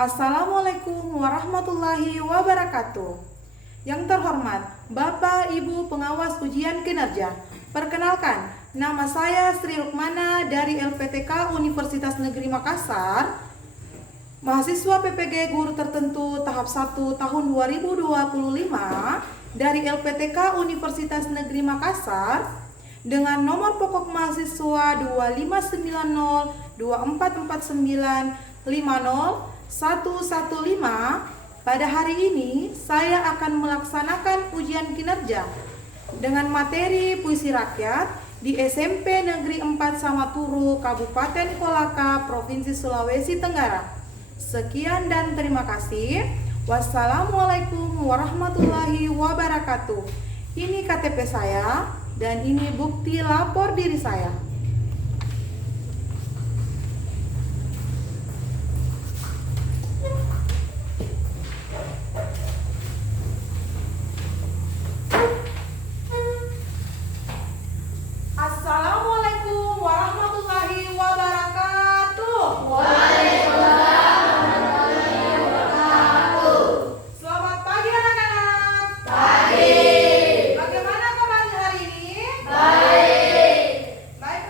Assalamualaikum warahmatullahi wabarakatuh. Yang terhormat Bapak Ibu Pengawas Ujian Kinerja, perkenalkan, nama saya Sri Rukmana dari LPTK Universitas Negeri Makassar, mahasiswa PPG Guru Tertentu tahap 1 tahun 2025 dari LPTK Universitas Negeri Makassar dengan nomor pokok mahasiswa 2590 2449 50 115. Pada hari ini saya akan melaksanakan ujian kinerja dengan materi puisi rakyat di SMP Negeri 4 Samaturu, Kabupaten Kolaka, Provinsi Sulawesi Tenggara. Sekian dan terima kasih. Wassalamualaikum warahmatullahi wabarakatuh. Ini KTP saya dan ini bukti lapor diri saya. Assalamualaikum warahmatullahi wabarakatuh. Selamat pagi anak-anak. Pagi. Bagaimana kabarnya hari ini? Baik. Baik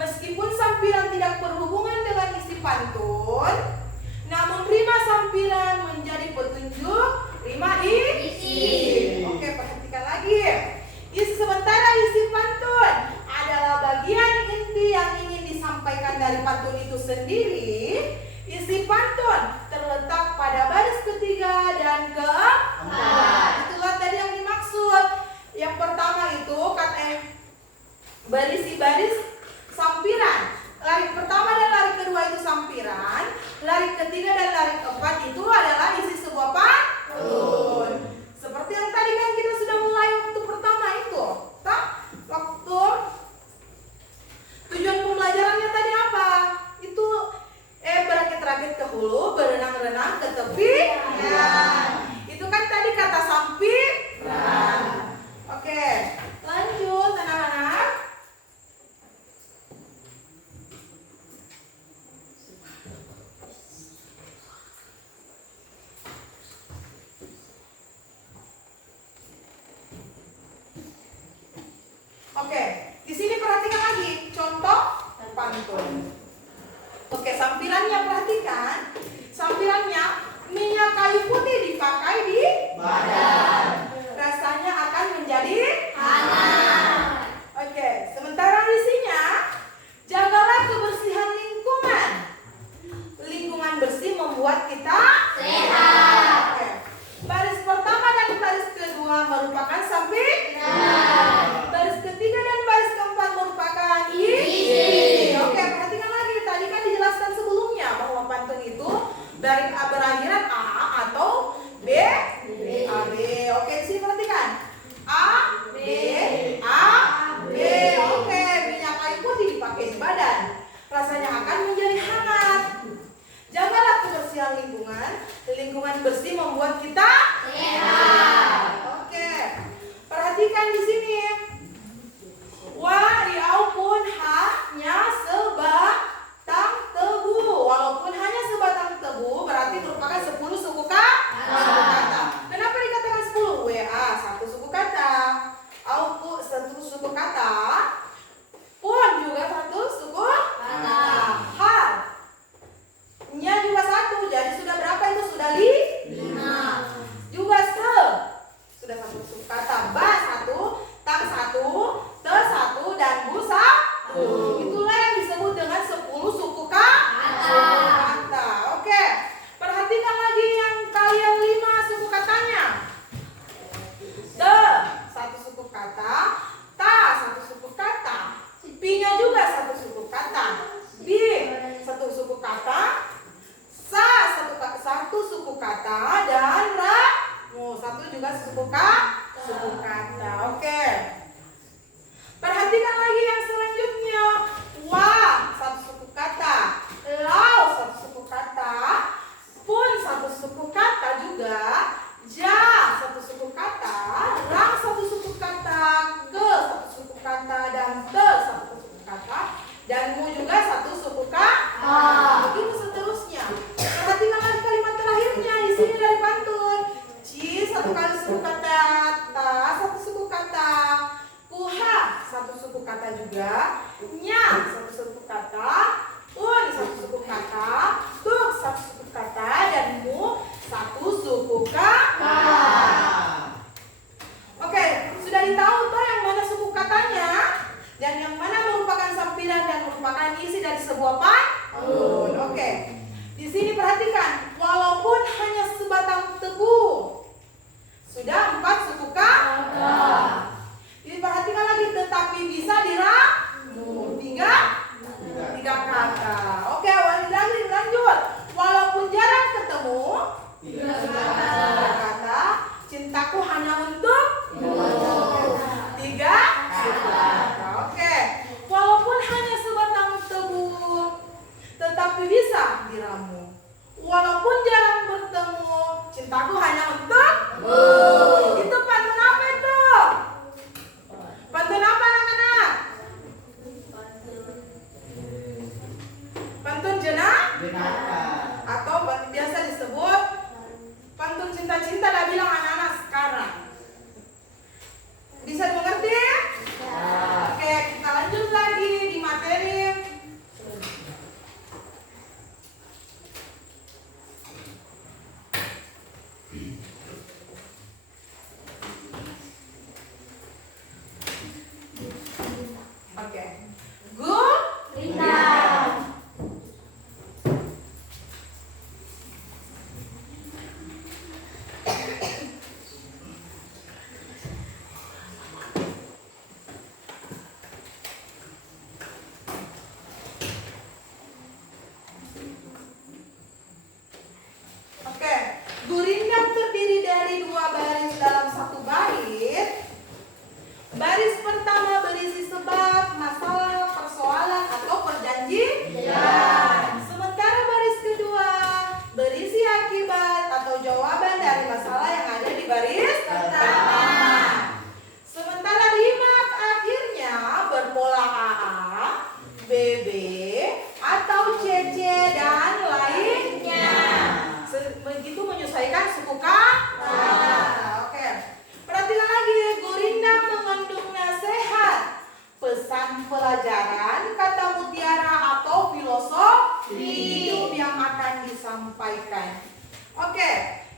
Meskipun sampiran tidak berhubungan dengan isi pantun, namun rima sampiran menjadi petunjuk rima isi. Oke, perhatikan lagi. Sementara isi pantun adalah bagian inti yang ingin disampaikan dari pantun itu sendiri. Isi pantun terletak pada baris ketiga dan keempat. Itulah tadi yang dimaksud. Yang pertama itu baris sampiran. Lari pertama dan lari kedua itu sampiran. Lari ketiga dan lari keempat itu adalah isi sebuah pantun. Seperti yang tadi kan kita sudah mulai waktu pertama itu. Waktu tujuan pembelajarannya tadi apa? Itu berakit-rakit ke hulu, berenang-renang ke tepi. Itu kan tadi kata sampiran. Oke, lanjut anak-anak. Oke, di sini perhatikan lagi contoh pantun. Oke, sampirannya perhatikan. Sampirannya minyak kayu putih dipakai di badan. Rasanya akan menjadi hangat. Oke, sementara isinya jagalah kebersihan lingkungan. Lingkungan bersih membuat kita sehat. Oke. Baris pertama dan baris kedua merupakan sampiran. Baris ketiga dan baris keempat merupakan isi. Oke, perhatikan lagi. Tadi kan dijelaskan sebelumnya bahwa pantun itu berakhiran A atau B. A, B. Oke, di sini perhatikan. A, B, A, B. Oke, minyak kayu putih dipakai di badan. Rasanya akan menjadi hangat. Jagalah kebersihan lingkungan. Lingkungan bersih membuat kita sehat. Oke. Perhatikan di sini. Wa riau pun hanya sebatang tebu. Walaupun hanya sebatang tebu berarti merupakan 10 suku kata. Kenapa dikatakan 10? WA 1 suku kata. Aupu 1 suku kata. Pun juga 1 suku kata. Hal nya juga 1. Jadi sudah berapa itu? Sudah 5. Juga sudah 1 suku kata. Ba 1, tang 1, te 1 dan bu 1. Itulah yang disebut dengan 10 suku kata. Oke. Perhatikan lagi yang kalian 5 suku katanya. Te 1 suku kata, ta 1 suku kata, pi-nya juga 1 suku kata, bi 1 suku kata, sa 1 suku kata, dan ra 1 juga suku kata. Oke. Perhatikan lagi yang selanjutnya. Wa 1 suku kata, lau 1 suku kata, pun 1 suku kata juga, ja 1 suku kata, rang 1 suku kata, ke 1 suku kata, dan te 1 suku kata, dan mu juga 1 suku kata. Begitu seterusnya. Perhatikan lagi kalimat terakhirnya di sini dari pantun. Ci 1 kali suku kata, ta 1 suku kata, kuha 1 suku kata juga, nya 1 suku kata, un 1 suku kata, tuk 1 suku kata, dan mu 1 suku kata. Oke, sudah ditahu toh yang mana suku katanya dan yang mana merupakan sampiran dan merupakan isi dari sebuah pantun. Oke. Di sini perhatikan, walaupun hanya sebatang tebu. Sudah 4 suku kata. Diperhatikan lagi, tetapi bisa diramu. 3 kata. Oke, lanjut. Walaupun jarang ketemu, 3 kata. Cintaku hanya untuk 3 kata. Oke. Walaupun hanya sebatang tebu, tetapi bisa sampaikan. Oke,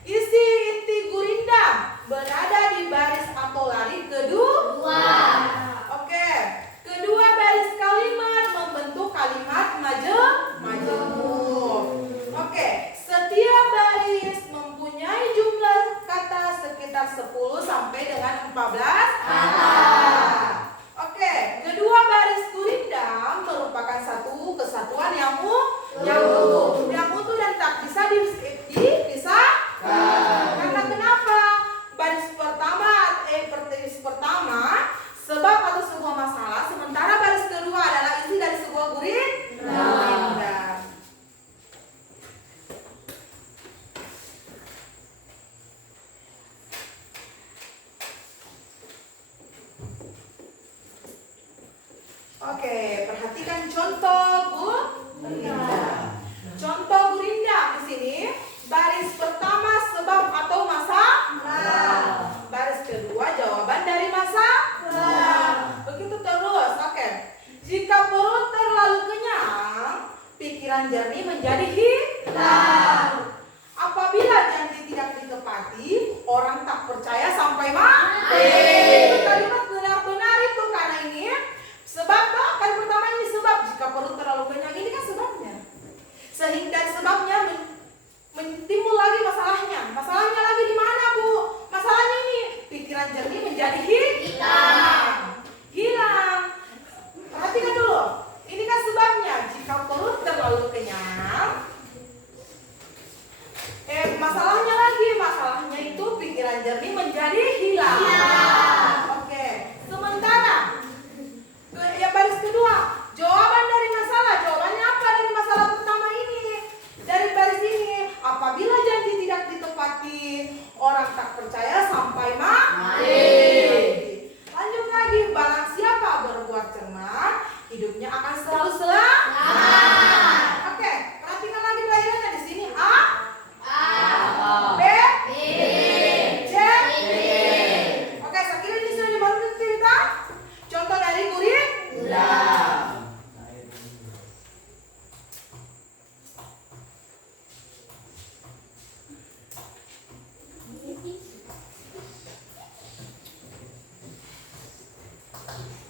isi inti gurindam berada di baris atau lari kedua. Oke, kedua baris kalimat membentuk kalimat majemuk. Oke, setiap baris mempunyai jumlah kata sekitar 10 sampai dengan 14 kata. Oke, kedua baris gurindam merupakan satu kesatuan yang utuh dan tak bisa dipisahkan. Karena kenapa? Baris pertama sebab atau sebuah masalah, sementara baris kedua adalah isi dari sebuah gurindam. Oke, perhatikan contoh gurindam. Contoh gurindam di sini, baris pertama sebab atau masalah. Baris kedua jawaban dari masalah. Begitu terus. Oke. Jika perut terlalu kenyang, pikiran jernih menjadi hilang. Apabila janji tidak ditepati, orang tak percaya sampai mati. Itu kalimat benar-benar itu karena ini sebab kali pertama ini sebab. Jika perut terlalu kenyang ini kan sebabnya. Sehingga sebabnya timbul lagi masalahnya. Masalahnya lagi di mana, Bu? Masalahnya ini pikiran jernih menjadi hilang. Perhatikan dulu. Ini kan sebabnya. Jika perut terlalu kenyang, masalahnya itu pikiran jernih menjadi hilang. Oke. Sementara baris kedua, jawaban dari masalah. Jawabannya apa dari masalah pertama ini? Dari baris ini, apabila janji tidak ditepati, orang tak percaya sampai mati. Lanjut lagi, barang siapa berbuat cermat, hidupnya akan selalu selamat. Oke, perhatikan lagi pelajarannya di sini. A, B, C, D. Oke, sekiranya ini sudah dibantu cerita. Contoh dari gurindam.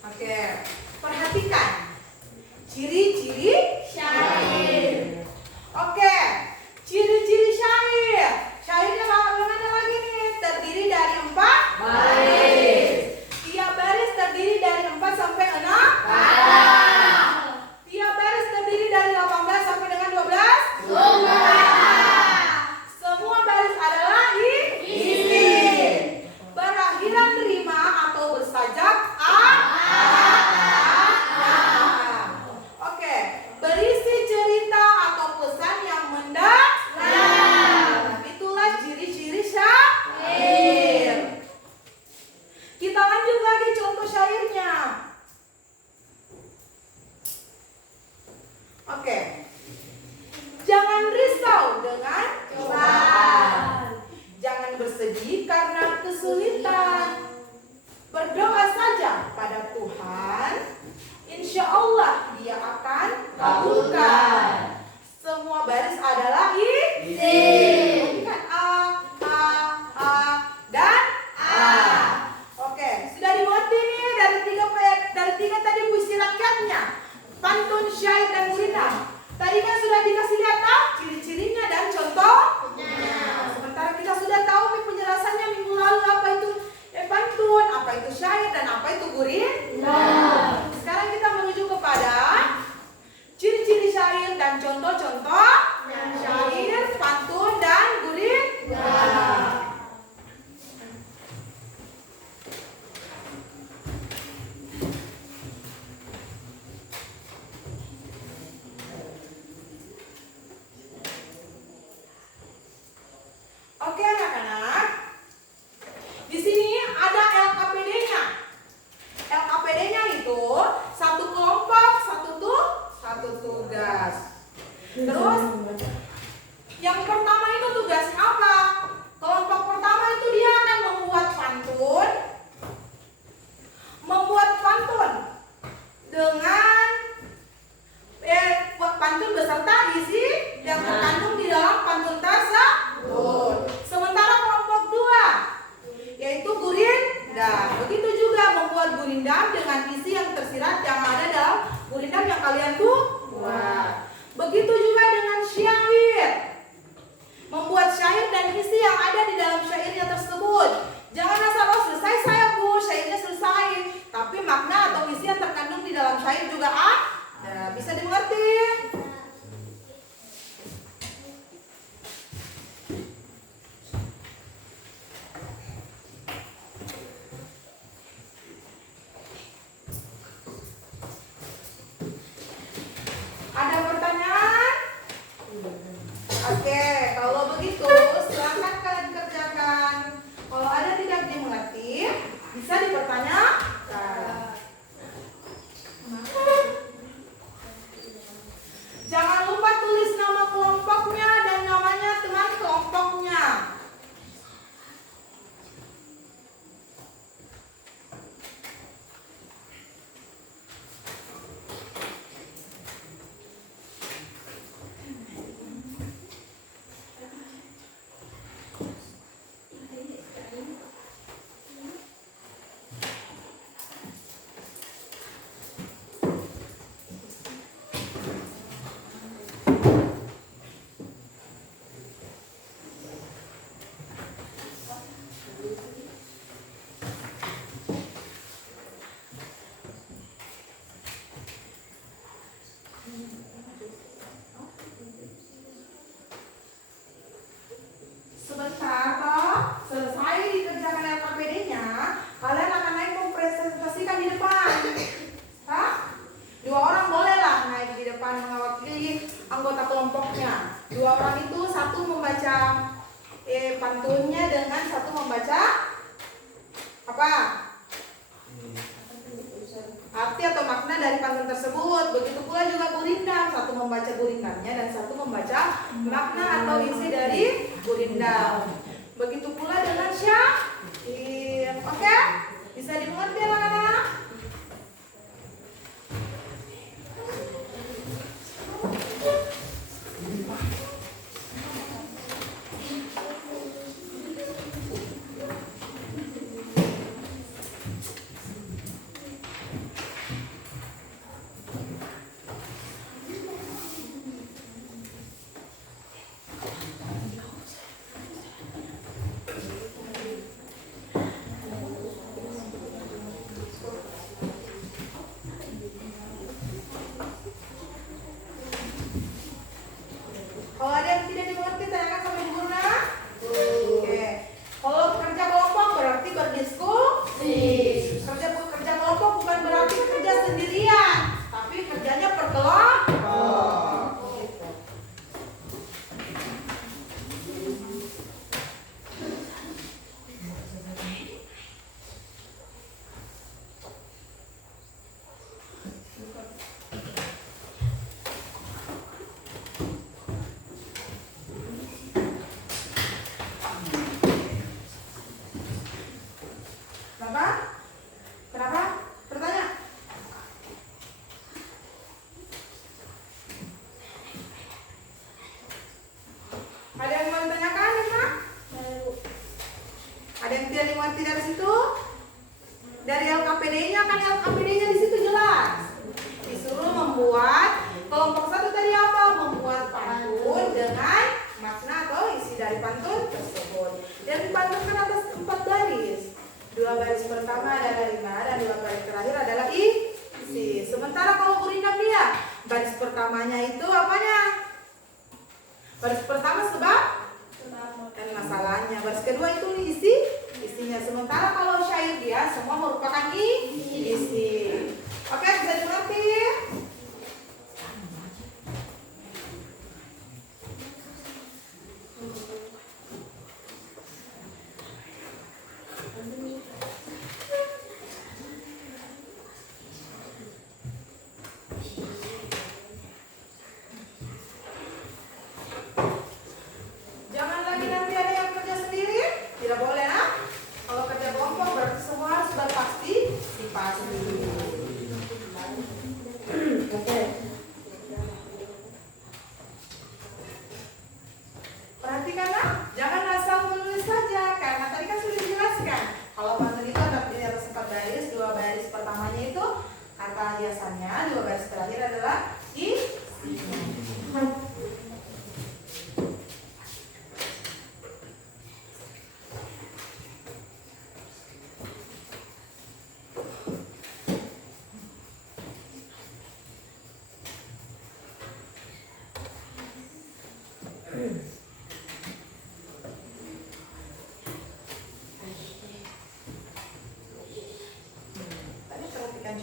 Oke, perhatikan ciri-ciri syair. Oke, ciri-ciri syair. Syairnya bagaimana lagi nih? Terdiri dari 4 baris. Tiap baris terdiri dari 4 sampai 6 kata. Tiap baris terdiri dari 18 sampai dengan 12 jumlah. Semua baris adalah isim. Berakhiran rima atau bersajak a. Oke, berisi cerita atau pesan yang mendalam. Itulah ciri-ciri syair. Kita lanjut lagi contoh syairnya. Oke. Jangan risau dengan cobaan. Jangan bersedih karena kesulitan. Berdoa saja pada Tuhan. Insya Allah Dia akan kabulkan. Semua baris adalah isim. Bukan A, dan A. Oke, sudah dimengerti nih dari tiga tadi puisi rakyatnya, pantun, syair, dan gurindam. Tadi kan sudah dikasih lihat ciri-cirinya dan contoh. Sementara kita sudah tahu nih penjelasannya minggu lalu apa itu pantun, apa itu syair, dan apa itu gurindam. Sekarang kita menuju kepada ciri-ciri syair dan contoh-contoh syair, pantun, dan gurindam. Oke anak-anak, di sini ada LKPD-nya. LKPD-nya itu satu kelompok, satu tugas. Terus yang pertama itu tugasnya apa? Kelompok pertama itu dia akan membuat pantun dengan pantun beserta isi yang terkandung di dalam kalian buat. Begitu juga dengan syair. Membuat syair dan isi yang ada di dalam syairnya tersebut. Jangan asal selesai saya Bu, syairnya selesai, tapi makna atau isi yang terkandung di dalam syair juga ada. Bisa dimengerti? Ada pertanyaan? Oke, kalau begitu silakan kalian kerjakan. Kalau ada tidak dimengerti, bisa dipertanyakan. Jangan lupa tulis nama kelompoknya dan namanya teman kelompoknya. Sebentar toh, selesai dikerjakan LKPD-nya, kalian akan naik mempresentasikan di depan. Hah? 2 orang bolehlah naik di depan mewakili anggota kelompoknya. 2 orang itu satu membaca pantunnya dengan satu membaca apa? Arti atau makna dari pantun tersebut. Begitu pula juga gurindam, satu membaca gurindamnya dan satu membaca makna atau isi dari gurindam. Begitu pula dengan syair. Oke? Bisa dimengerti anak-anak? Kalau ada yang tidak dimengerti, tanyakan sama Ibu Gurna. Oke. Kalau kerja kelompok berarti berdiskusi. Kerja kelompok bukan berarti kerja sendirian, tapi kerjanya berkelompok. Gitu. Kenapa? Bertanya? Ada yang mau ditanyakan, Emma? Ada yang tidak dimengerti dari situ? Dari LKPD-nya, kan LKPD-nya di situ jelas. Disuruh membuat kelompok satu tadi apa? Membuat pantun dengan makna atau isi dari pantun tersebut. Dan pantun kan ada 4 baris. 2 baris pertama adalah rima dan 2 baris terakhir adalah isi. Sementara kalau gurindam dia, baris pertamanya itu apanya? Baris pertama sebab dan masalahnya. Baris kedua itu isinya. Sementara kalau syair dia semua merupakan isi. Oke, bisa dimengerti?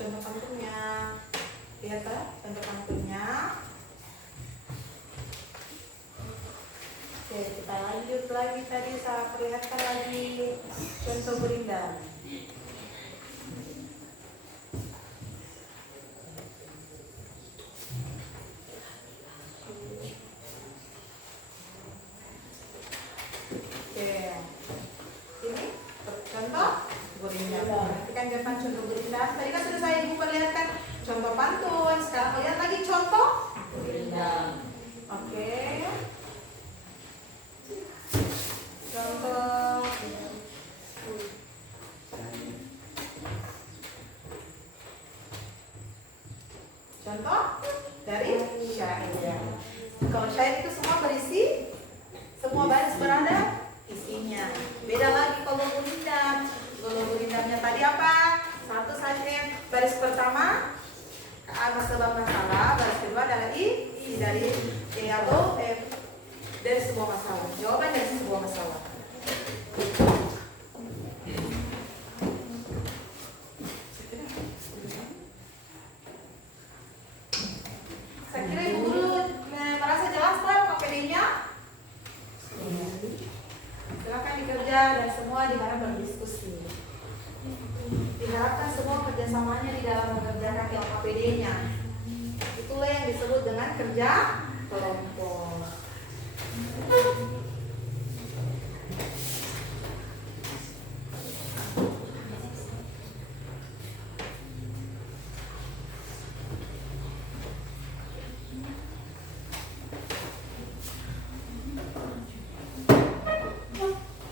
contoh pantunnya. Lihat ya, contoh pantunnya. Oke, kita lanjut lagi tadi saya perlihatkan lagi contoh Gurindam. Oke, ini contoh Gurindam. Perhatikan Jepan contoh Gurindam. Tadi kan sudah saya ibu perlihatkan contoh pantun. Sekarang lihat lagi contoh Gurindam. Oke. Contoh dari syair. Kalau syair itu semua berisi, semua baris berada isinya. Beda lagi kalau Gurindam. Kalau Gurindamnya tadi apa? Satu saja baris pertama sebab masalah, baris kedua adalah isi dari atau dari sebuah masalah. Jawaban dari sebuah masalah. Saya kira ibu guru merasa jelas tak PPD-nya? Silakan dikerja dan semua di mana berdiskusi. Diharapkan semua kerjasamanya di dalam mengerjakan LKPD-nya. Itulah yang disebut dengan kerja kelompok.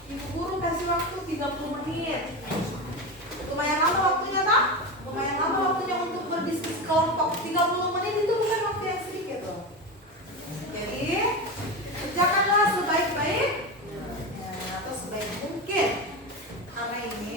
Ibu guru kasih waktu 30 menit. Lumayan lama waktunya tak? Lumayan lama waktunya untuk berdiskusi kelompok. 30 menit itu bukan waktu yang sedikit loh. Jadi kerjakanlah sebaik-baiknya atau sebaik mungkin. Karena ini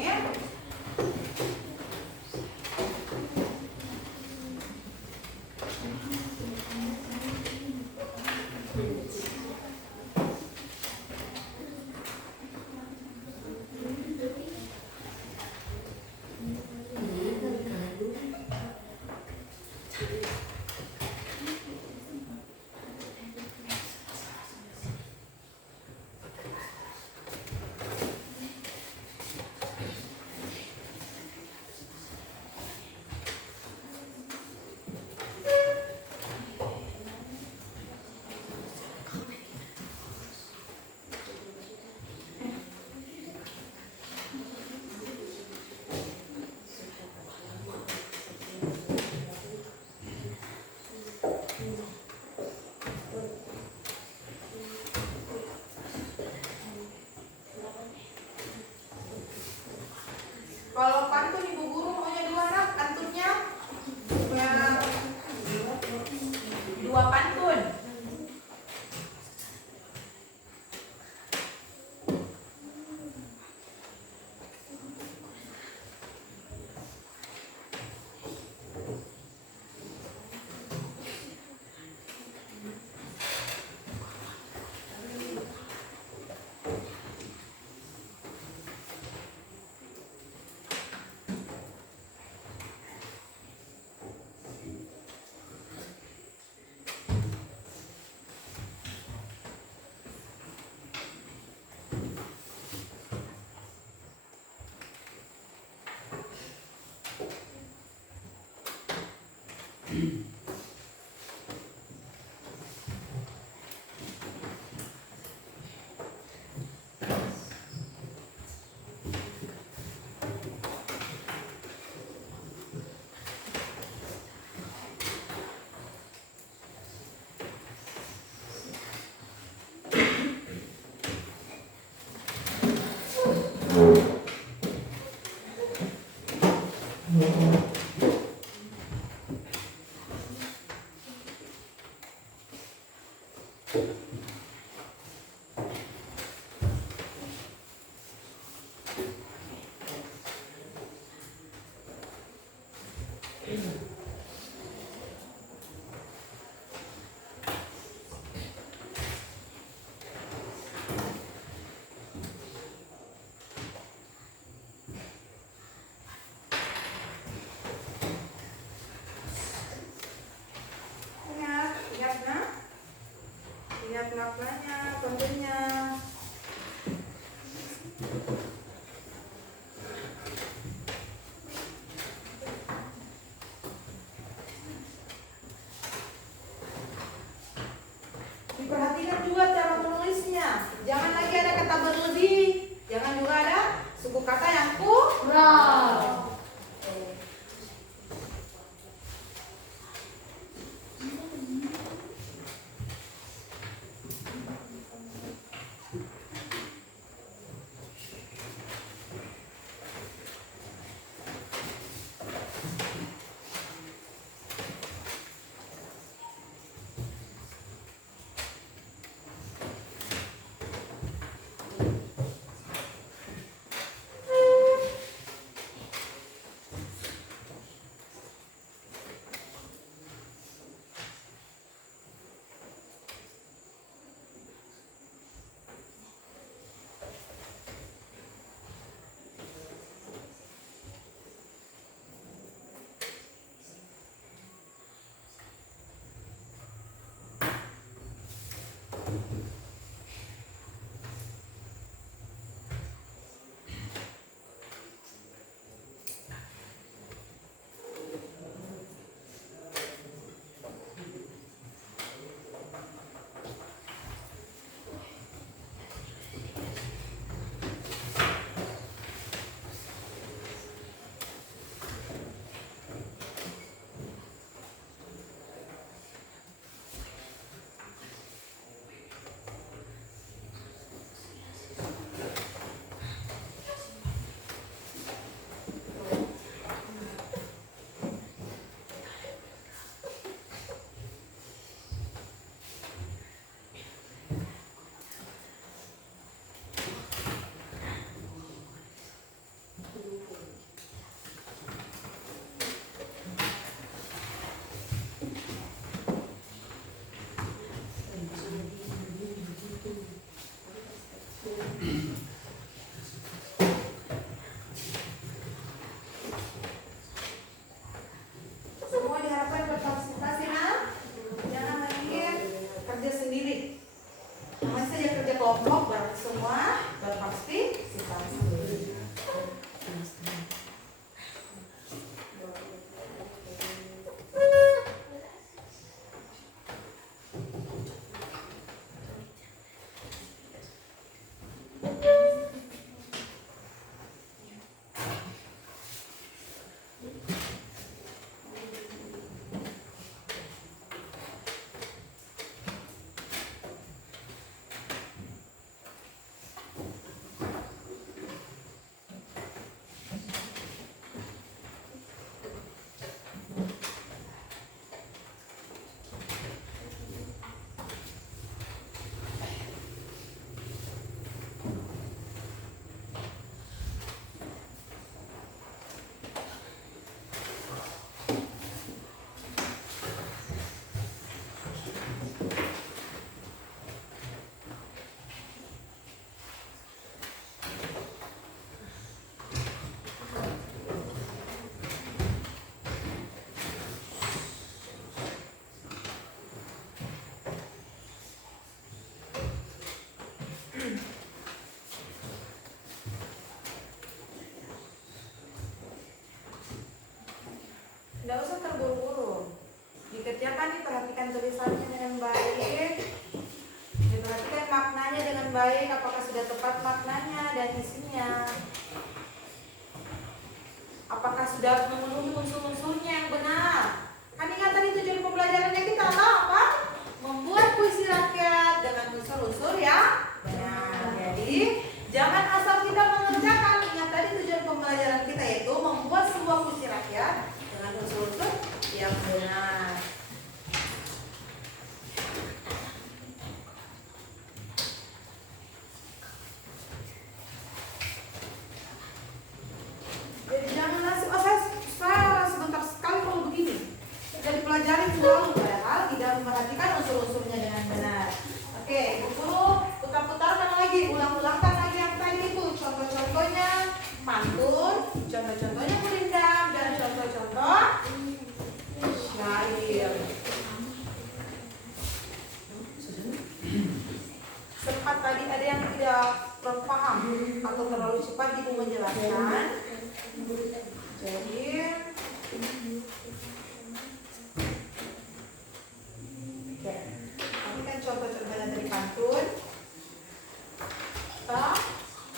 kalau pantun ibu guru maunya 2 anak, pantunnya dua pantun. lihat maknanya, kontennya. Diperhatikan juga cara menulisnya. Jangan lagi ada kata berlebih. Jangan juga ada suku kata yang kurang. Semua diharapkan berpartisipasi, nah. Jangan lagi kerja sendiri. Namanya saja kerja kelompok, berarti semua berpartisipasi. Tidak usah terburu-buru. Dikerjakan, diperhatikan tulisannya dengan baik, diperhatikan maknanya dengan baik, apakah sudah tepat maknanya dan isinya, apakah sudah memenuhi unsur-unsurnya yang benar. Kan ingat tadi tujuan pembelajarannya kita apa? Membuat puisi rakyat dengan unsur-unsur yang benar. Jadi jangan asal kita mengerjakan. Ingat tadi tujuan pembelajaran kita yaitu membuat sebuah puisi rakyat dengan unsur-unsur yang benar. Jadi jangan nasib saya sebentar sekali kalau begini. Jadi pelajari selalu, padahal menjelaskan. Jadi oke, ini kan contoh-contohnya dari pantun.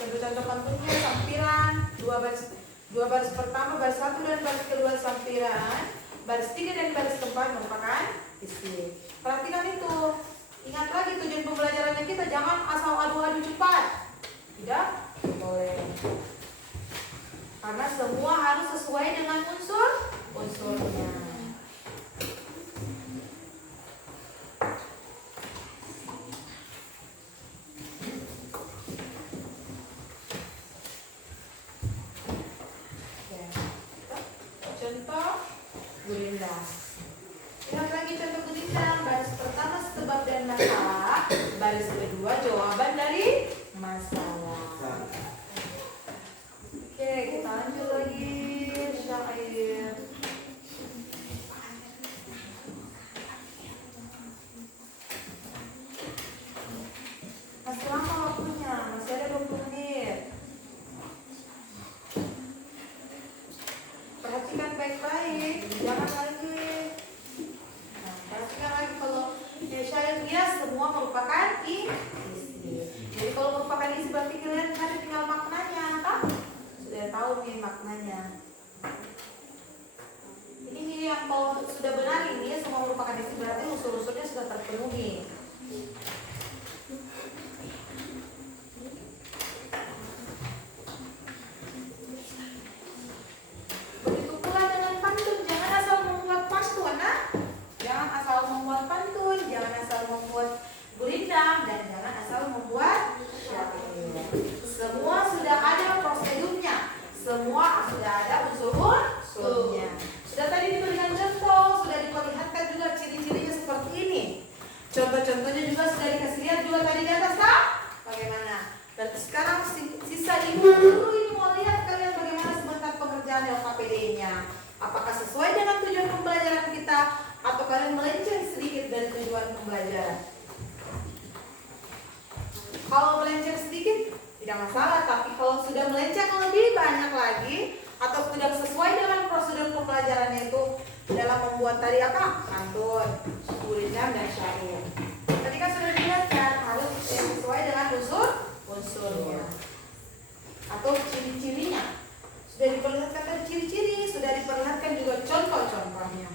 Contoh-contoh pantunnya sampiran, dua baris pertama, baris satu dan baris kedua sampiran, baris tiga dan baris keempat merupakan isi. Perhatikan itu. Ingat lagi tujuan pembelajarannya kita, jangan asal adu-adu cepat. Tidak boleh. Karena semua harus sesuai dengan unsurnya. Contoh gurindam. Lihat lagi contoh gurindam. Baris pertama sebab dan masalah. Baris kedua jawaban dari masalah. Oke, kita lanjut lagi syair. Masih lama waktunya, masih ada 20 menit. Perhatikan baik-baik, jangan lagi. Nah, perhatikan lagi kalau syairnya semua merupakan isi. Jadi kalau merupakan isi berarti kalian ada tinggal maknanya, kan? Sudah tahu nih maknanya. Ini yang kalau sudah benar ini semua merupakan isi berarti unsur-unsurnya sudah terpenuhi. Begitu pula dengan pantun, jangan asal membuat pantun, nah. Jangan asal membuat pantun, jangan asal membuat gurindam, dan jangan asal membuat syair. Semua sudah ada prosedurnya, semua sudah ada unsur-unsurnya. Sudah tadi diberikan contoh, sudah diperlihatkan juga ciri-cirinya seperti ini. Contoh-contohnya juga sudah dikasih lihat juga tadi di atas, kan? Bagaimana? Dan sekarang sisa ibu dulu ini mau lihat kalian bagaimana sebentar pengerjaan LKPD-nya. Apakah sesuai dengan tujuan pembelajaran kita atau kalian melenceng sedikit dari tujuan pembelajaran? Kalau melenceng sedikit tidak masalah, tapi kalau sudah melenceng lebih banyak lagi atau tidak sesuai dengan prosedur pembelajarannya itu dalam membuat tadi apa? Pantun, gurindam dan syair. Tadi kan sudah dilihatkan harus sesuai dengan unsurnya atau ciri-cirinya. Sudah diperlihatkan tadi ciri-ciri, sudah diperlihatkan juga contoh-contohnya.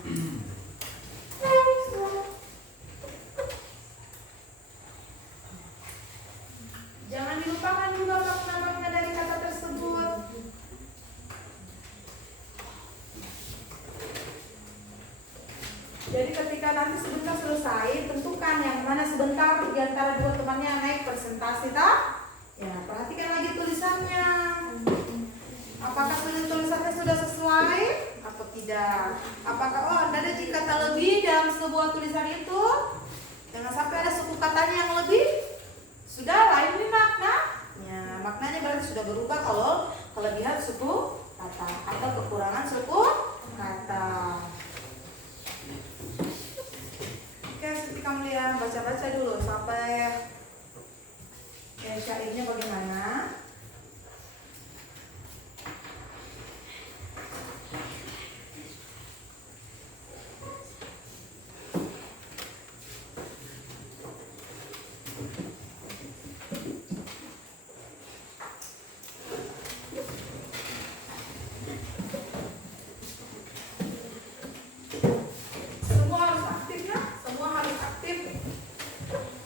Jangan dilupakan juga makna-makna dari kata tersebut. Jadi ketika nanti sebentar selesai, tentukan yang mana sebentar di antara dua temannya naik presentasi, tak? Ya, perhatikan lagi tulisannya. Apakah tulisannya sudah sesuai atau tidak? Apakah ada jika kata lebih dalam sebuah tulisan itu? Jangan sampai ada suku katanya yang lebih. Sudah lain ini maknanya. Maknanya berarti sudah berubah kalau kelebihan suku kata atau kekurangan suku kata. Oke, seperti kamu lihat, baca-baca dulu sampai syairnya bagaimana.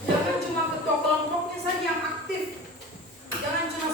Jangan cuma ketua kelompoknya saja yang aktif. Jangan cuma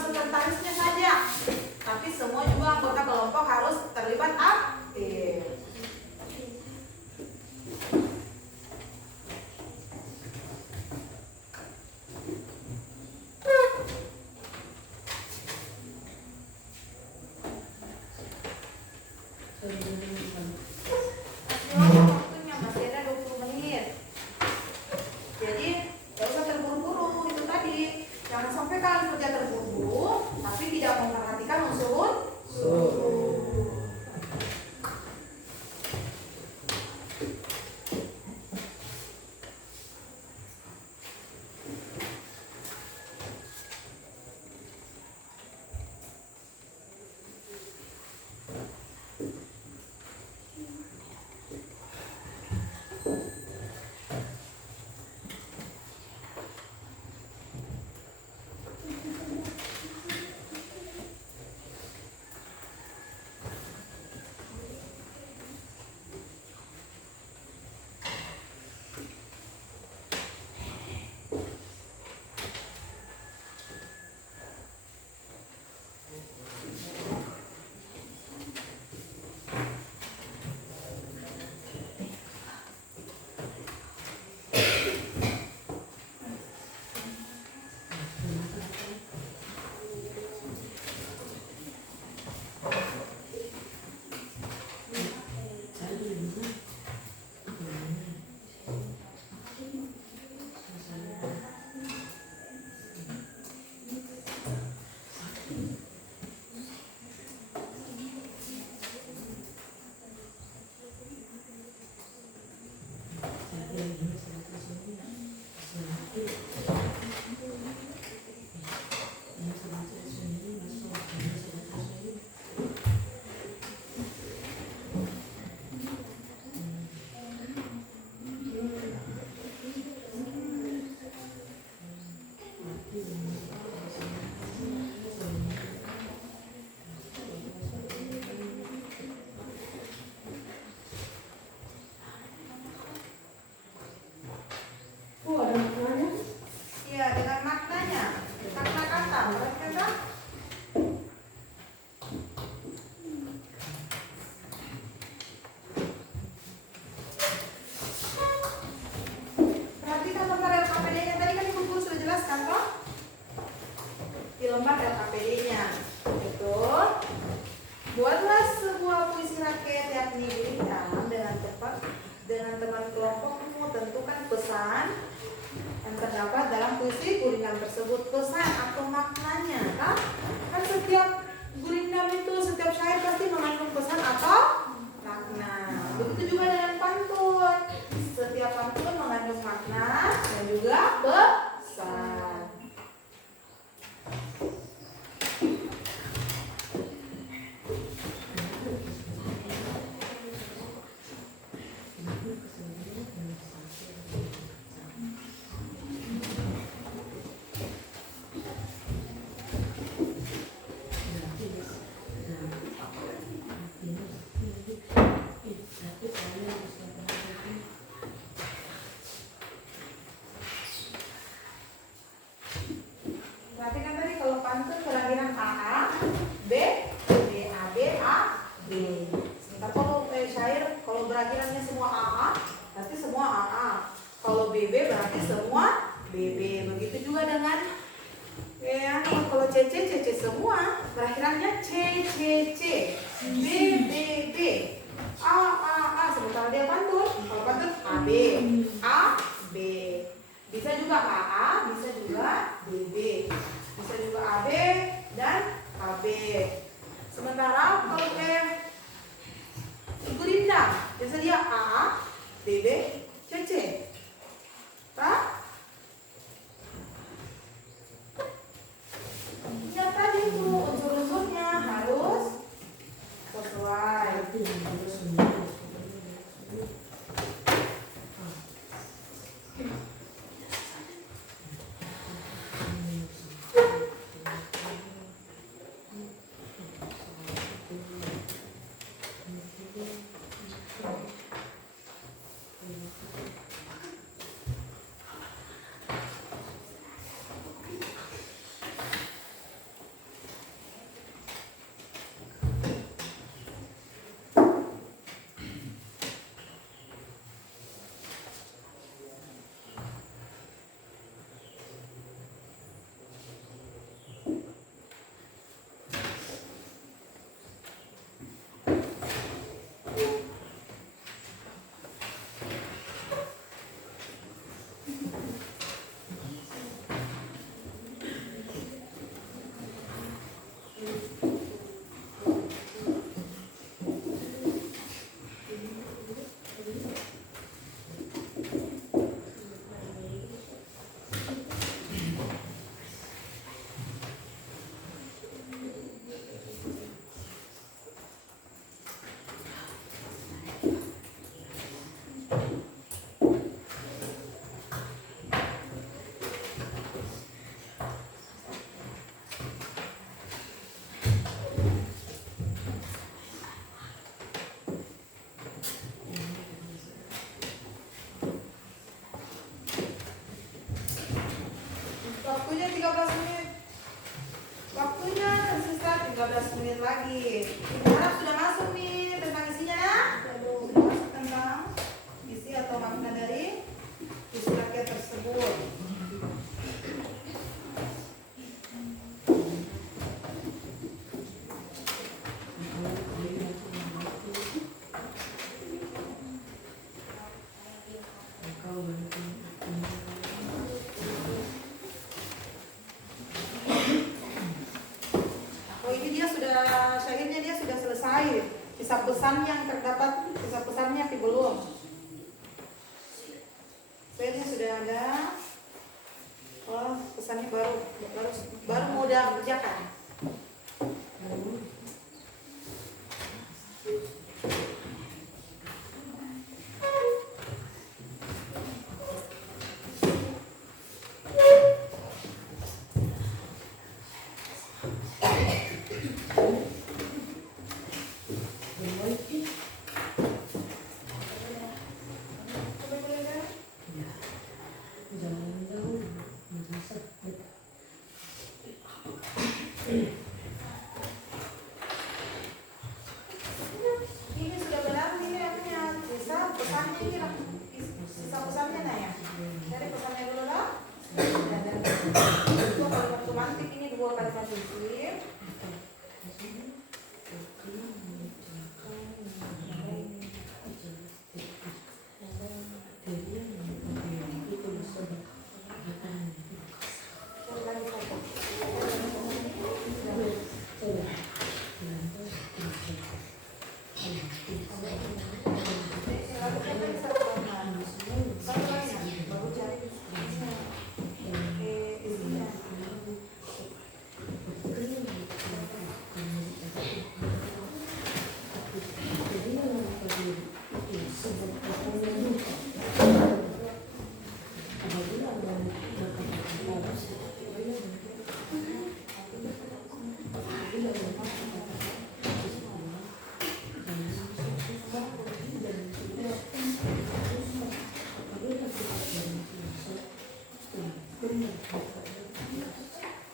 Iya, dengan maknanya. Makna kata, perhatikan tak? Perhatikan lembar LKPD-nya. Tadi kan Ibu Guru sudah jelaskan toh? Di lembar LKPD-nya. Betul. Buatlah sebuah puisi rakyat yakni gurindam dengan tepat dengan teman kelompokmu. Tentukan pesan yang terdapat dalam puisi gurindam tersebut. Pesan atau maknanya kan? Kan setiap gurindam itu, setiap syair pasti mengandung pesan atau makna. Begitu juga dengan pantun. Setiap pantun mengandung makna dan juga pesan. Perhatikan tadi kalau pantun kelahiran AA, B, B, A, B, A, B. Sementara kalau syair, kalau berakhirannya semua AA, berarti semua AA. Kalau BB berarti semua BB. Begitu juga dengan ya, kalau CC, CC semua. Berakhirannya C, C, C, B, B, B, A, A, A. Sementara dia pantun, kalau pantun AB, A, B. Bisa juga AA, bisa juga BB. Bisa juga AB dan AB. Sementara kalau kayak gurindam, biasa dia AA, BB, CC. Pak? Ingat tadi itu unsur-unsurnya harus sesuai. Waktunya 13 menit. Waktunya tersisa 13 menit lagi. Harap sudah masuk nih tentang isinya ya. Sudah masuk tentang isi atau makna dari puisi rakyat tersebut. Syairnya dia sudah selesai, kisah pesan yang terdapat kisah pesannya tapi belum. ada. Oh, pesannya baru mau udah kerjakan. Ini sudah benar ini apanya? Sisa pesannya ini lah. Sisa pesannya nah ya. Dari pesannya dulu lah. Itu kalimat romantik ini 2 kalimat isim.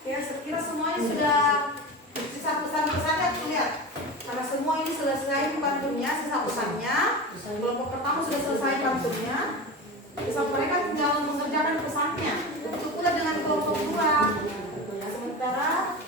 Ya, sekira semuanya sudah sisa pesan-pesannya tuh lihat. Karena semua ini sudah selesai pantunnya, sisa pesannya. Kelompok pertama sudah selesai pantunnya. Bisa mereka tinggal mengerjakan pesannya. Begitu pula dengan kelompok 2. Sementara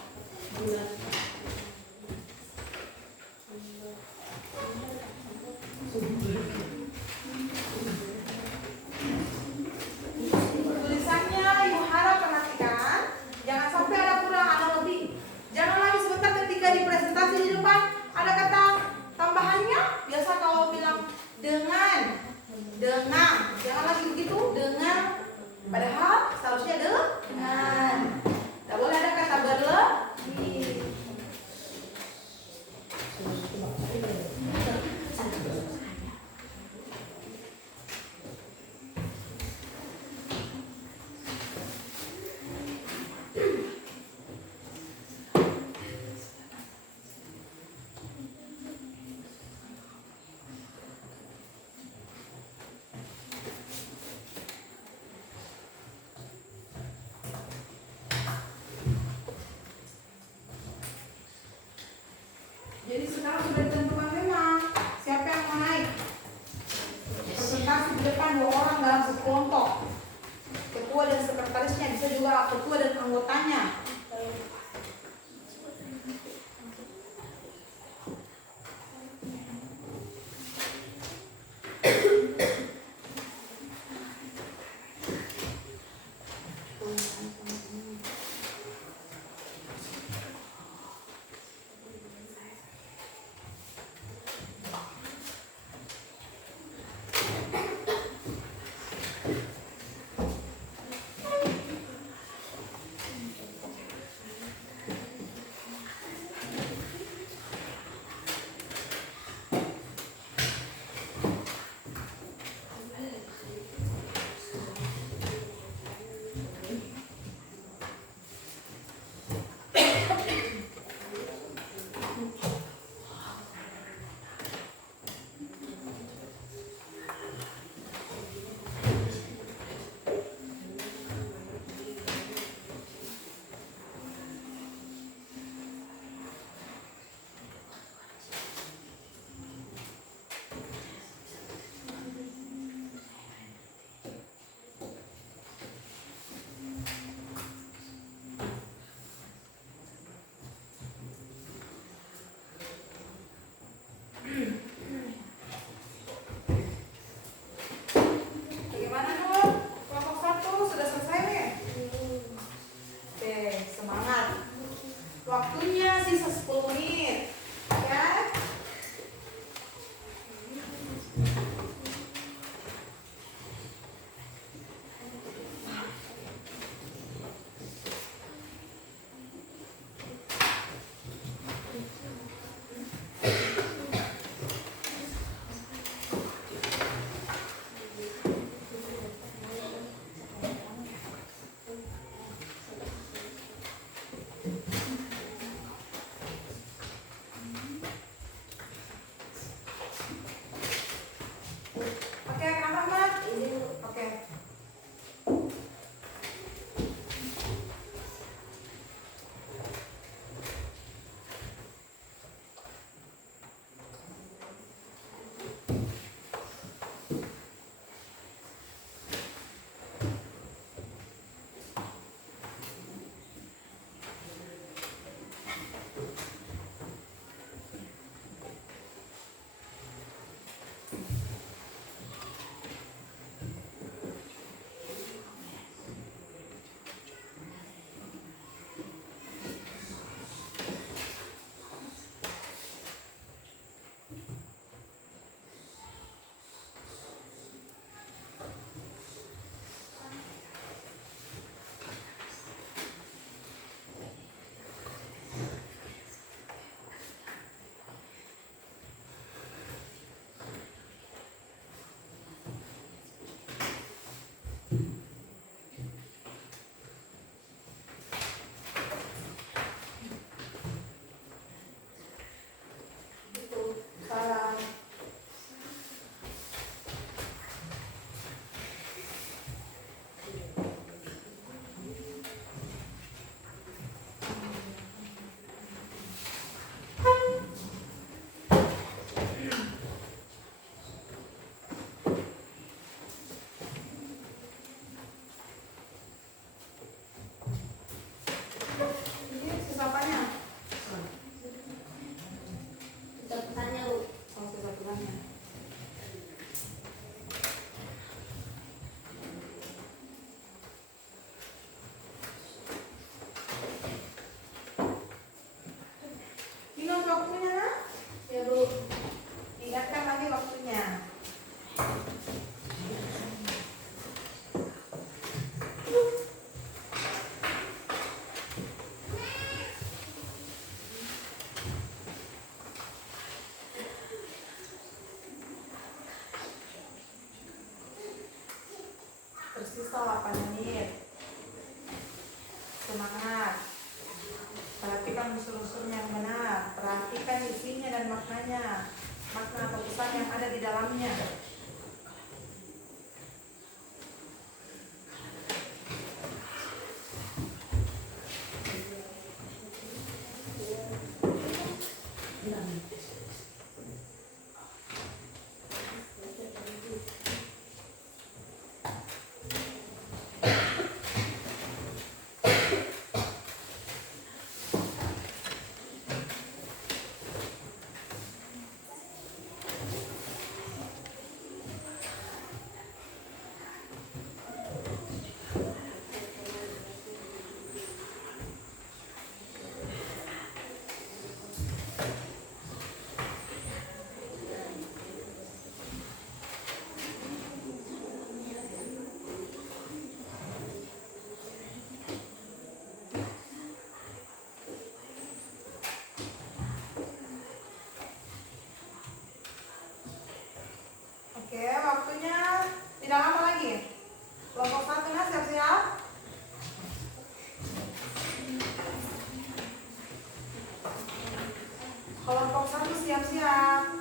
tulisannya Ibu harap perhatikan, jangan sampai ada kurang atau lebih. Jangan lagi sebentar ketika di presentasi di depan ada kata tambahannya. Biasa kalau bilang dengan, jangan lagi begitu dengan. Padahal seharusnya dengan. Tidak boleh ada kata berlebih. Jadi sekarang sudah ditentukan memang siapa yang mau naik. Presentasi di depan 2 orang dalam sekelompok. Ketua dan sekretarisnya, bisa juga ketua dan anggotanya. tersisa 8 menit. Semangat. Perhatikan unsur-unsurnya yang benar. Perhatikan isinya dan maknanya. Makna atau pesan yang ada di dalamnya. Oke, waktunya tidak lama lagi. Kelompok 1 nah, siap-siap. Kelompok 1 siap-siap.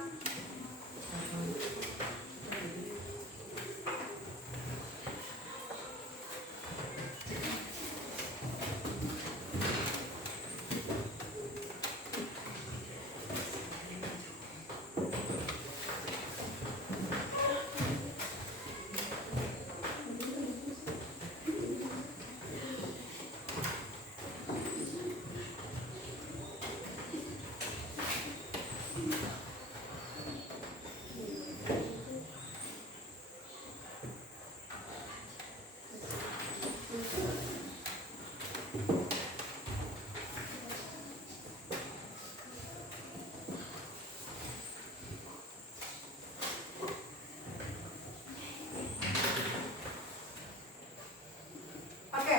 Oke,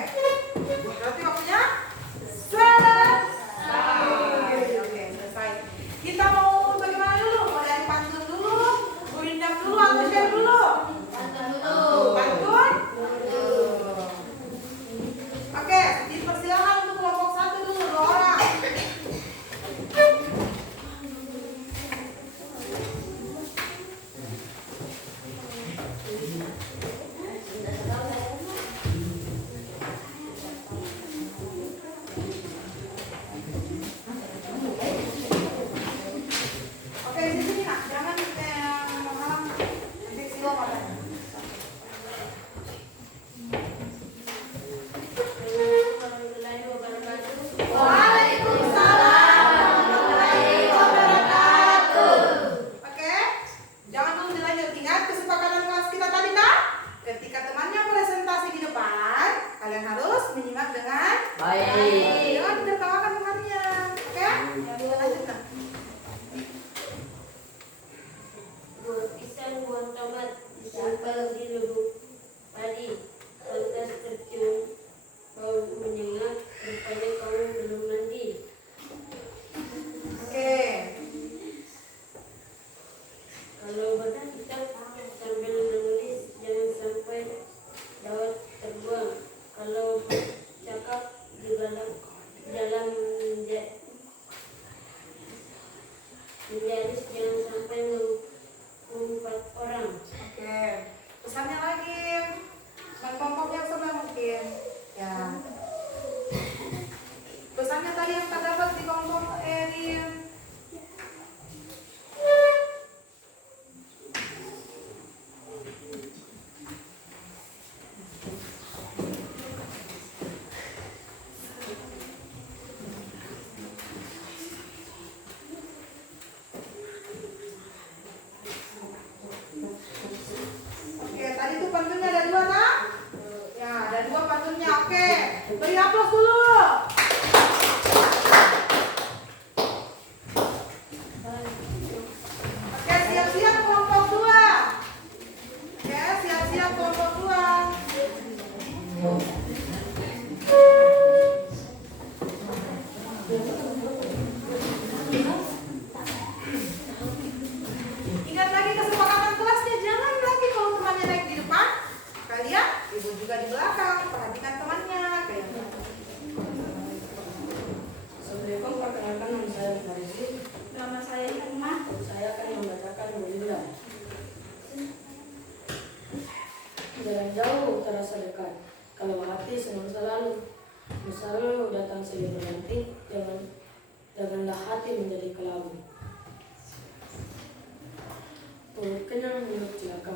berarti waktunya selesai. Oke, selesai. Kita mau bagaimana dulu? Mau dari pantun dulu, Bu Indam dulu, atau share dulu? Pantun dulu. Pantun? Oke, dipersilakan untuk kelompok 1 dulu, 2 orang. Oke, di sini nak, jangan menghalang nanti silo matanya. Waalaikumsalam warahmatullahi wabarakatuh. Oke, jangan dulu dilanjut. Ingat kesepakatan kelas kita tadi kan? Ketika temannya presentasi di depan, kalian harus menyimak dengan Baik. jangan ditertawakan temannya. Oke? Lanjut nak. Buah pisang, buah tomat, disampel di lubuk padi. Lantas tercium bau menyengat, rupanya kamu belum mandi. Oke. Kalau berkitab sambil menulis, jangan sampai dawat terbuang. Kalau cakap di dalam menjalis, jangan sampai mengumpat orang. Oke. Pesannya lagi. Kelompok yang sebelah mungkin. Ya. Pesannya tadi yang terdapat di kelompok Erin. Oke, tadi tuh pantunnya ada 2 tak? Ya, ada 2 pantunnya. Oke, beri aplaus dulu. Oke, siap-siap kelompok 2. Oke, siap-siap kelompok 2. Ingat lagi kesepakatan kelasnya, jangan lagi kalau temannya naik di depan, kalian ibu juga di belakang, perhatikan temannya kayak gitu. Assalamualaikum, perkenalkan nama saya Marizi. Nama saya Irma. Saya akan membacakan Belinda. Jalan jauh terasa dekat, kalau hati senang selalu datang silih berganti. Janganlah hati menjadi kelabu. Perut kenyang, minum cilaka.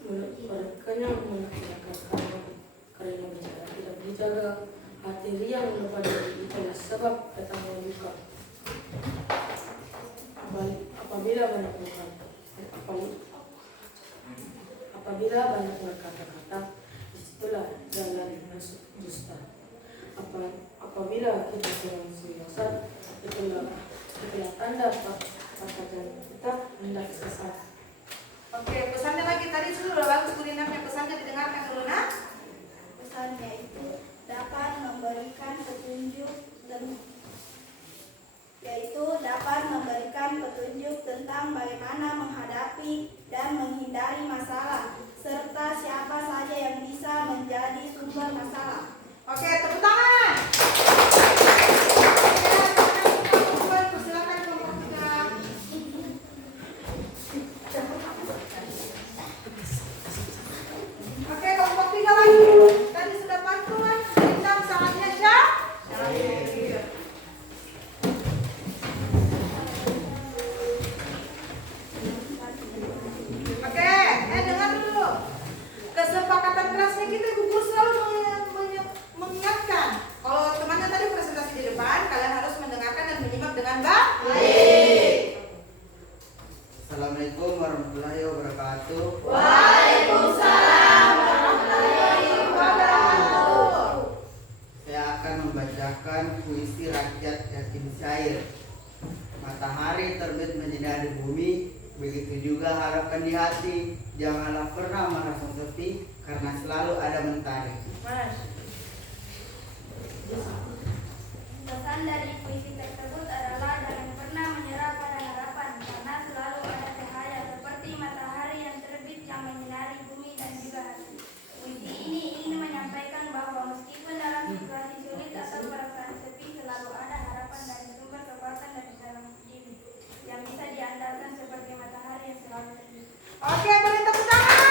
Perut kenyang, minum cilaka. Karena bicara tidak dijaga, hati riang lupa diri, itulah sebab datangnya duka. Apabila banyak berkata-kata, disitulah jalan masuk dusta. Apabila kita kurang siasat, itulah tanda perkataan kita hendak sesat. Oke, pesannya lagi tadi sudah bagus Bu Lindamnya, pesannya didengarkan dulu nak. Pesannya itu dapat memberikan petunjuk tentang bagaimana menghadapi dan menghindari masalah, serta siapa saja yang bisa menjadi sumber masalah. Oke, tepuk tangan. Oke, silakan kelompok 3. Oke, kelompok 3 lagi. Tadi sudah pantun, Lindam sangatnya syair. Oke, dengar dulu. Kesepakatan kerasnya kita gugur selalu mengingatkan. Kalau temannya tadi presentasi di depan, kalian harus mendengarkan dan menyimak dengan baik. Assalamualaikum warahmatullahi wabarakatuh. Waalaikumsalam warahmatullahi wabarakatuh. Saya akan membacakan puisi rakyat yatim syair. Matahari terbit menyinari bumi, begitu juga harapan di hati. Janganlah pernah merasa sepi, karena selalu ada mentari. Pesan dari puisi tersebut adalah jangan pernah menyerah pada harapan, karena selalu ada cahaya seperti matahari yang terbit yang menyinari bumi dan juga hati. Puisi ini ingin menyampaikan bahwa meskipun dalam situasi sulit atau perasaan sepi, selalu ada harapan dan sumber kekuatan dari dalam diri yang bisa diandalkan seperti matahari yang selalu terbit. Oke, boleh tepuk tangan.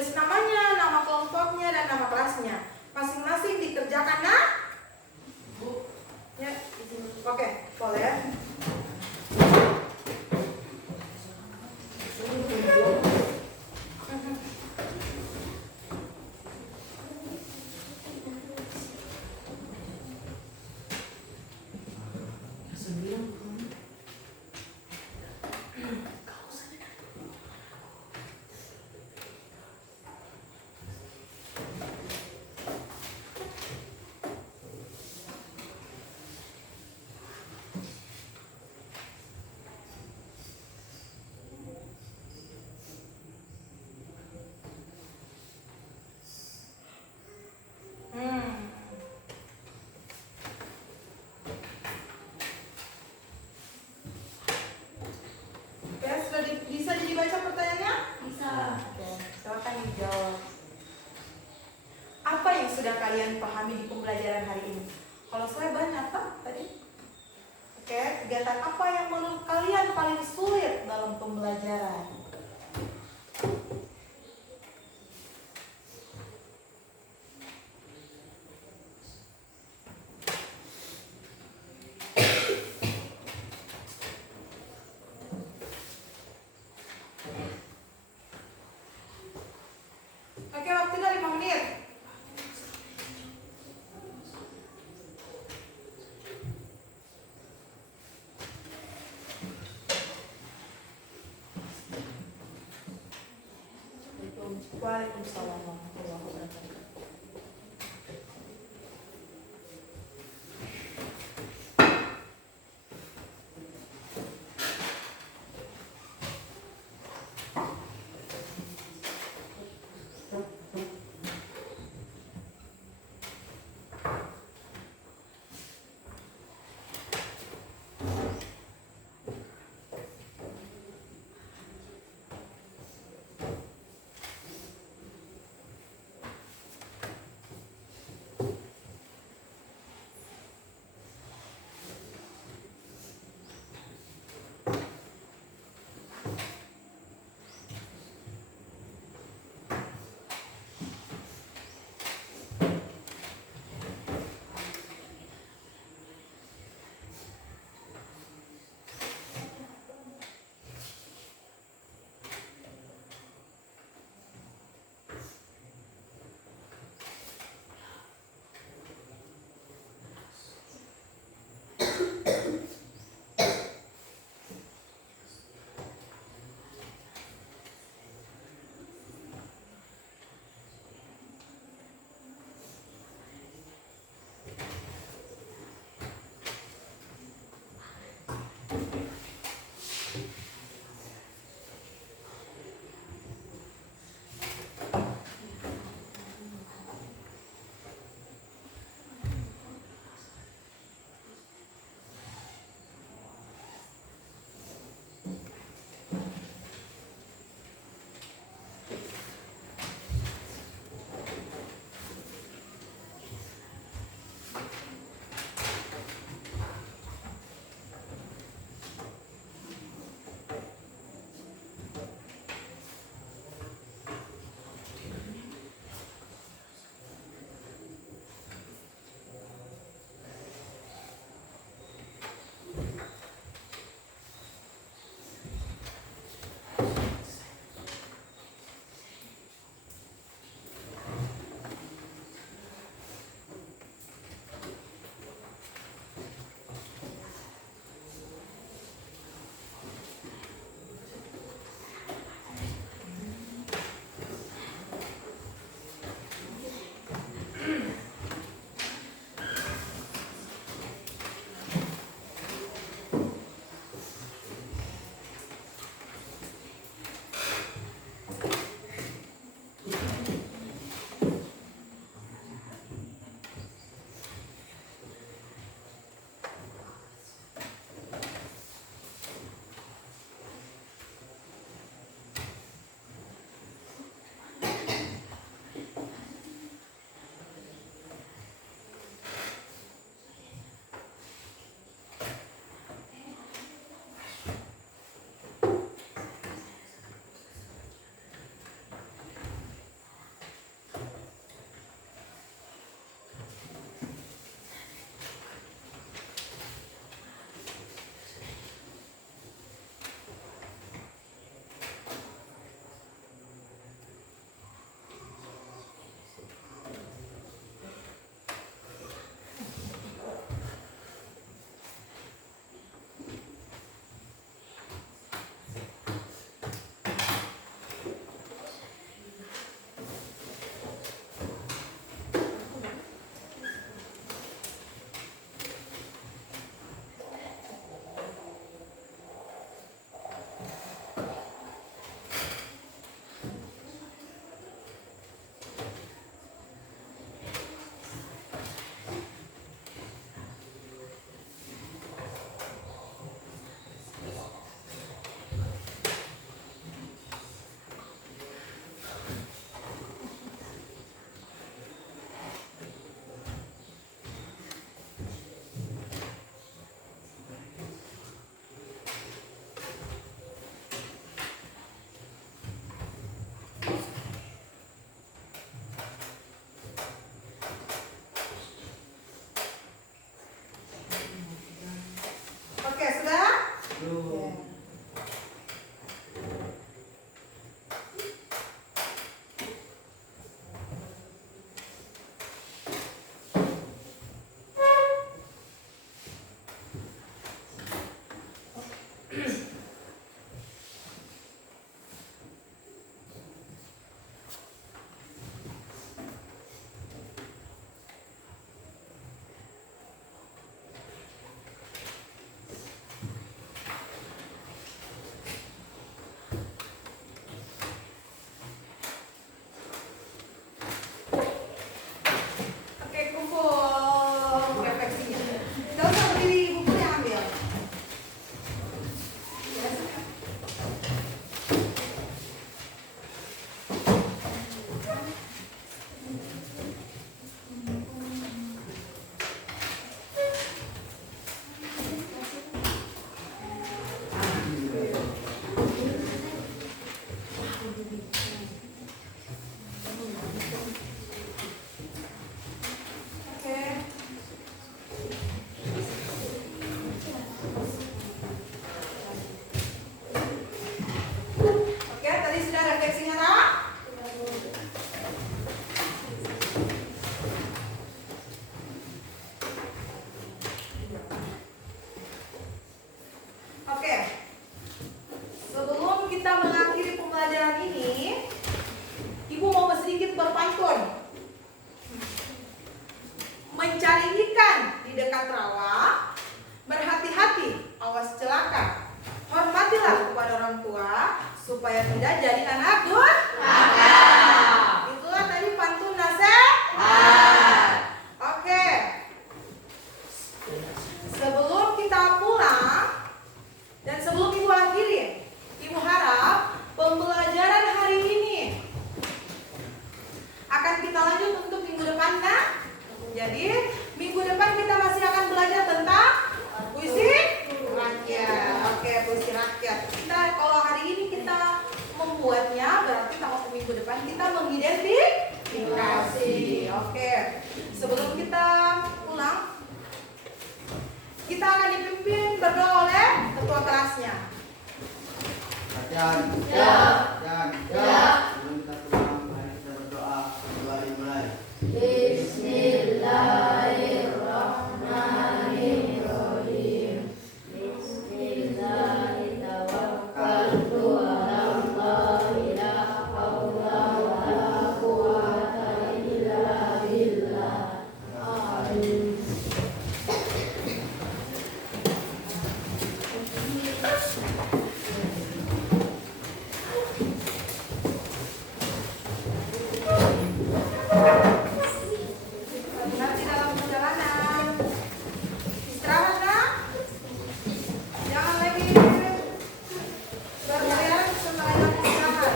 Tulis namanya, nama kelompoknya, dan nama kelasnya. Masing-masing dikerjakan, nah? Ya, oke, boleh. Oke, sudah bisa dibaca pertanyaannya? Bisa. Oke, silakan dijawab. Apa yang sudah kalian pahami di pembelajaran hari ini? Kalau saya banyak, Pak, tadi. Oke, kegiatan apa yang menurut kalian paling sulit dalam pembelajaran? Oke, waktunya 5 menit. Waalaikumsalam warahmatullahi wabarakatuh. sedikit berpantun. Mencari ikan di dekat rawa, berhati-hati, awas celaka. Hormatilah kepada orang tua, supaya tidak jadi anak durhaka. Itulah tadi pantun nasihat. Oke. Sebelum kita pulang dan sebelum Ibu akhiri, Ibu harap pembelajaran hari ini akan kita lanjut untuk minggu depan, nah? Jadi minggu depan kita masih akan belajar tentang puisi rakyat. Oke, puisi rakyat. Kita kalau hari ini kita membuatnya, berarti kalau minggu depan kita mengidentifikasi. Oke. Sebelum kita pulang, kita akan dipimpin berdoa oleh ketua kelasnya. Latihan. Ya. Sebelum kita pulang, mari kita berdoa. Doa dimulai. Bismillahirrahmanirrahim. Bismillahirrahmanirrahim. La ilaha illallah wa la quwwata illa billah. Amin. Nanti dalam perjalanan istirahat, nah. Jangan lagi berkeliaran setelah istirahat.